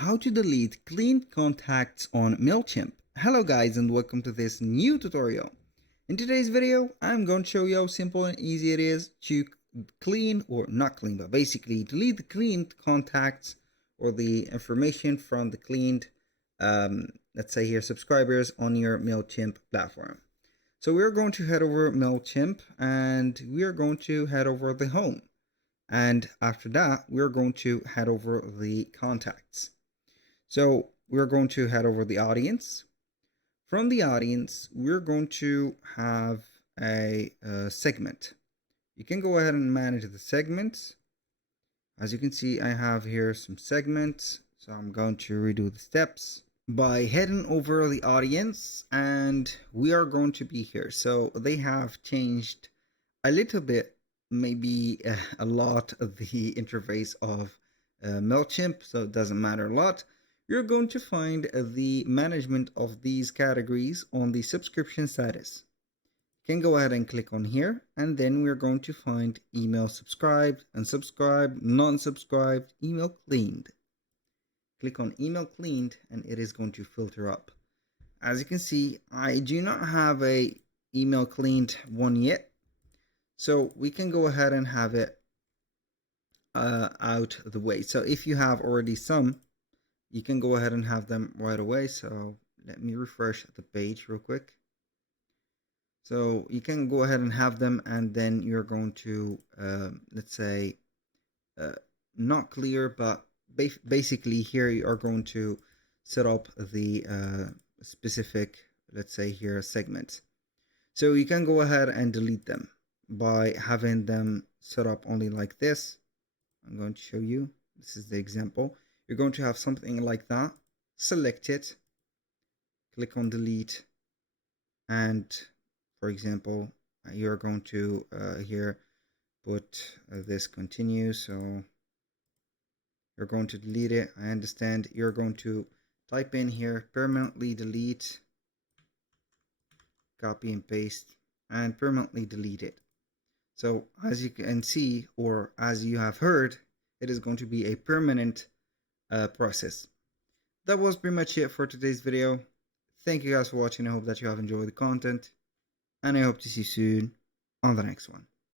how to delete clean contacts on Mailchimp. Hello guys and welcome to this new tutorial. In today's video, I'm going to show you how simple and easy it is to clean, or not clean, but basically delete the cleaned contacts or the information from the cleaned, let's say here, subscribers on your Mailchimp platform. So we're going to head over Mailchimp and we are going to head over the home. And after that, we're going to head over the contacts. So we're going to head over the audience. From the audience, we're going to have a segment. You can go ahead and manage the segments. As you can see, I have here some segments. So I'm going to redo the steps by heading over the audience, and we are going to be here. So they have changed a little bit, maybe a lot, of the interface of Mailchimp, so it doesn't matter a lot. You're going to find the management of these categories on the subscription status. You can go ahead and click on here, and then we're going to find email subscribed, unsubscribed, non-subscribed, email cleaned. Click on email cleaned and it is going to filter up. As you can see, I do not have a email cleaned one yet. So we can go ahead and have it out of the way. So if you have already some, you can go ahead and have them right away. So let me refresh the page real quick. So you can go ahead and have them, and then you're going to, let's say, not clear, but basically here you are going to set up the specific, let's say here, segments. So you can go ahead and delete them by having them set up only like this. I'm going to show you. This is the example. You're going to have something like that. Select it, click on delete, and for example, you're going to here put this continue. So you're going to delete it. I understand. You're going to type in here permanently delete, copy and paste, and permanently delete it. So as you can see, or as you have heard, it is going to be a permanent process. That was pretty much it for today's video. Thank you guys for watching. I hope that you have enjoyed the content, and I hope to see you soon on the next one.